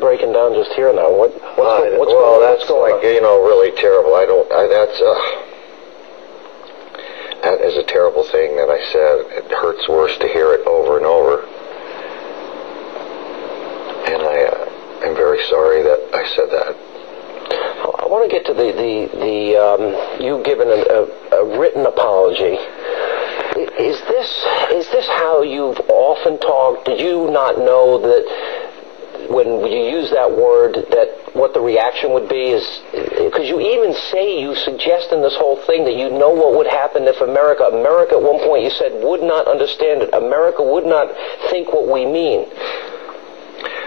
breaking down just here now. What's going on? That's like, really terrible. That is a terrible thing that I said. It hurts worse to hear it over and over. And I'm very sorry that I said that. I want to get to you giving a written apology. Is this how you've often talked? Did you not know that when you use that word, that what the reaction would be is, because you even you suggest in this whole thing that you know what would happen if America at one point you said would not understand it. America would not think what we mean.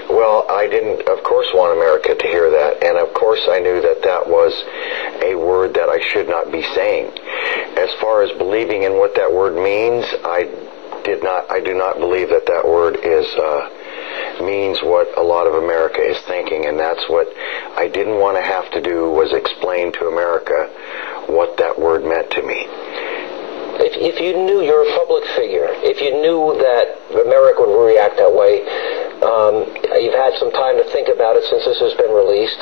Well, I didn't, of course, want America to hear that, and of course I knew that that was a word that I should not be saying. As far as believing in what that word means, I do not believe that that word means what a lot of America is thinking, and that's what I didn't want to have to do, was explain to America what that word meant to me. If you knew you're a public figure, if you knew that America would react that way, you've had some time to think about it since this has been released.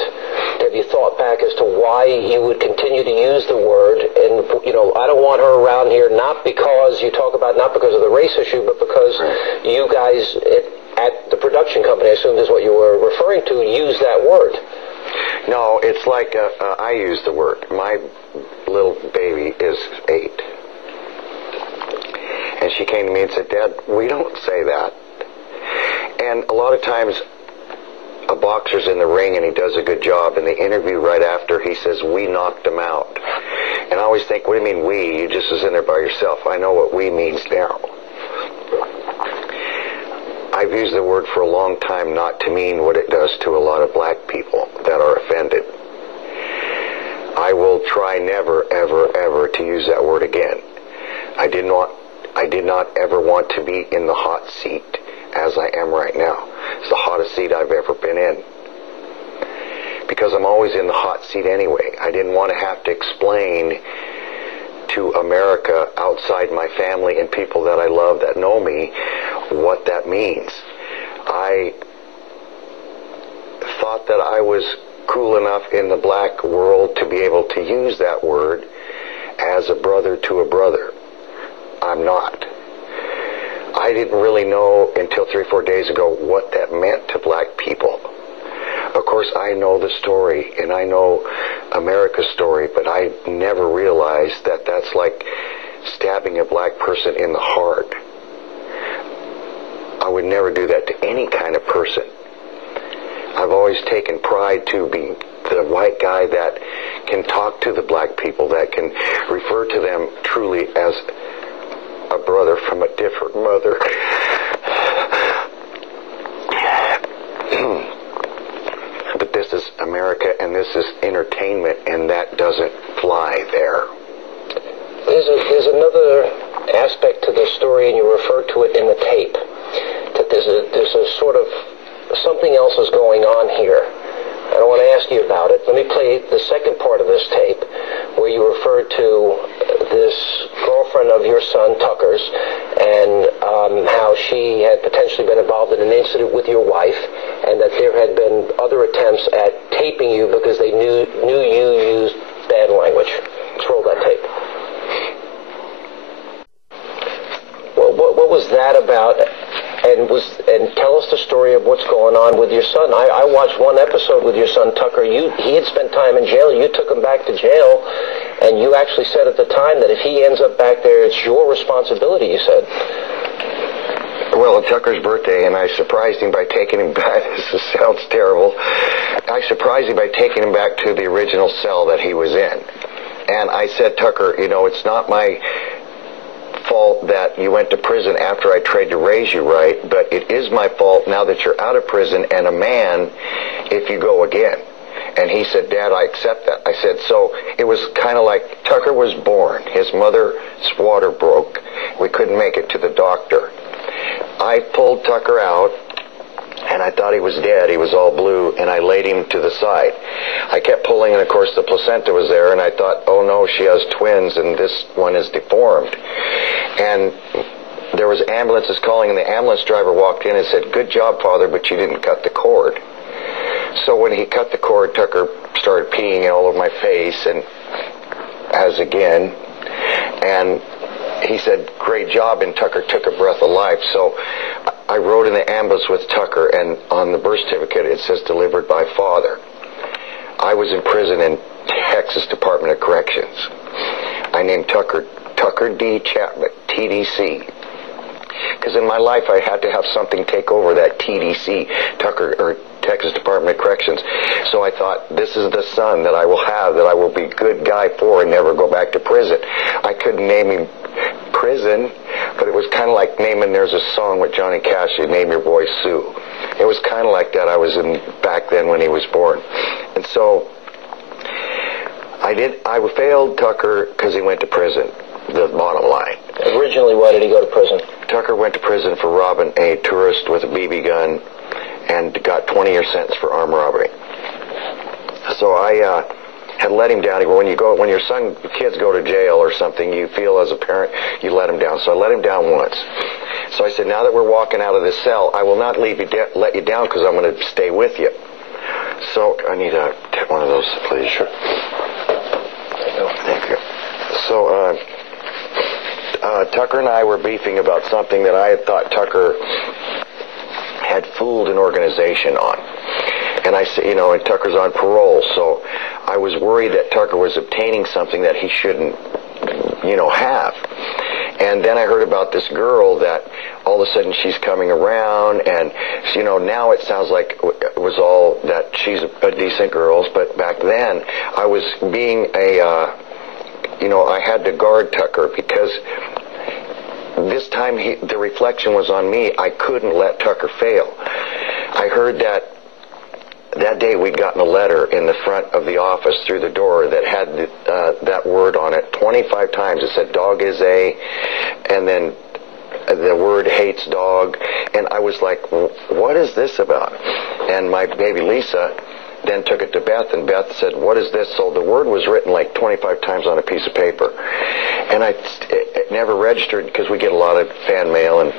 Have you thought back as to why you would continue to use the word? And, I don't want her around here, not because of the race issue, but because you guys at the production company, I assume is what you were referring to, use that word. No, it's like I use the word. My little baby is 8. And she came to me and said, "Dad, we don't say that." And a lot of times a boxer's in the ring and he does a good job. In the interview right after, he says, "We knocked him out." And I always think, what do you mean we? You just was in there by yourself. I know what we means now. I've used the word for a long time not to mean what it does to a lot of black people that are offended. I will try never, ever, ever to use that word again. I did not ever want to be in the hot seat as I am right now. It's the hottest seat I've ever been in. Because I'm always in the hot seat anyway. I didn't want to have to explain to America, outside my family and people that I love that know me, what that means. I thought that I was cool enough in the black world to be able to use that word as a brother to a brother. I'm not. I didn't really know until 3 or 4 days ago what that meant to black people. Of course, I know the story, and I know America's story, but I never realized that that's like stabbing a black person in the heart. I would never do that to any kind of person. I've always taken pride to be the white guy that can talk to the black people, that can refer to them truly as a brother from a different mother. But this is America, and this is entertainment, and that doesn't fly there. There's another aspect to the story, and you refer to it in the tape, that there's a sort of something else is going on here. I don't want to ask you about it. Let me play the second part of this tape, where you refer to this girlfriend of your son, Tucker's, and how she had potentially been involved in an incident with your wife, and that there had been other attempts at taping you because they knew you used bad language. Let's roll that tape. What was that about? And tell us the story of what's going on with your son. I watched one episode with your son Tucker. He had spent time in jail. You took him back to jail, and you actually said at the time that if he ends up back there, it's your responsibility. You said. Well, on Tucker's birthday, and I surprised him by taking him back. This sounds terrible. I surprised him by taking him back to the original cell that he was in, and I said, Tucker, it's not my fault that you went to prison after I tried to raise you right, but it is my fault now that you're out of prison and a man if you go again. And he said, Dad, I accept that. I said, so it was kind of like Tucker was born. His mother's water broke. We couldn't make it to the doctor. I pulled Tucker out, and I thought he was dead. He was all blue, and I laid him to the side. I kept pulling, and of course the placenta was there, and I thought, oh no, she has twins, and this one is deformed. And there was ambulances calling, and the ambulance driver walked in and said, good job, Father, but you didn't cut the cord. So when he cut the cord, Tucker started peeing all over my face, and as again, and he said, "Great job," and Tucker took a breath of life. So I rode in the ambulance with Tucker, and on the birth certificate it says delivered by father. I was in prison in Texas Department of Corrections. I named Tucker D. Chapman, TDC. Because in my life I had to have something take over that TDC, Tucker, or Texas Department of Corrections. So I thought, this is the son that I will have, that I will be a good guy for and never go back to prison. I couldn't name him Prison, but it was kind of like naming, there's a song with Johnny Cash, you name your boy Sue. It was kind of like that. I was in back then when he was born. And so I failed Tucker because he went to prison, the bottom line. Originally, why did he go to prison? Tucker went to prison for robbing a tourist with a BB gun and got 20-year sentence for armed robbery. So I had let him down. When your kids go to jail or something, you feel as a parent, you let him down. So I let him down once. So I said, now that we're walking out of this cell, I will not let you down because I'm going to stay with you. So I need one of those, please. Sure. Thank you. So Tucker and I were beefing about something that I had thought Tucker had fooled an organization on. And I said, and Tucker's on parole, so I was worried that Tucker was obtaining something that he shouldn't, have. And then I heard about this girl that all of a sudden she's coming around, and, now it sounds like it was all that she's a decent girl, but back then I was being I had to guard Tucker because this time the reflection was on me. I couldn't let Tucker fail. I heard that day we'd gotten a letter in the front of the office through the door that had that word on it 25 times. It said dog is a, and then the word hates dog. And I was like, what is this about? And my baby Lisa then took it to Beth, and Beth said, what is this? So the word was written like 25 times on a piece of paper. And it never registered because we get a lot of fan mail, and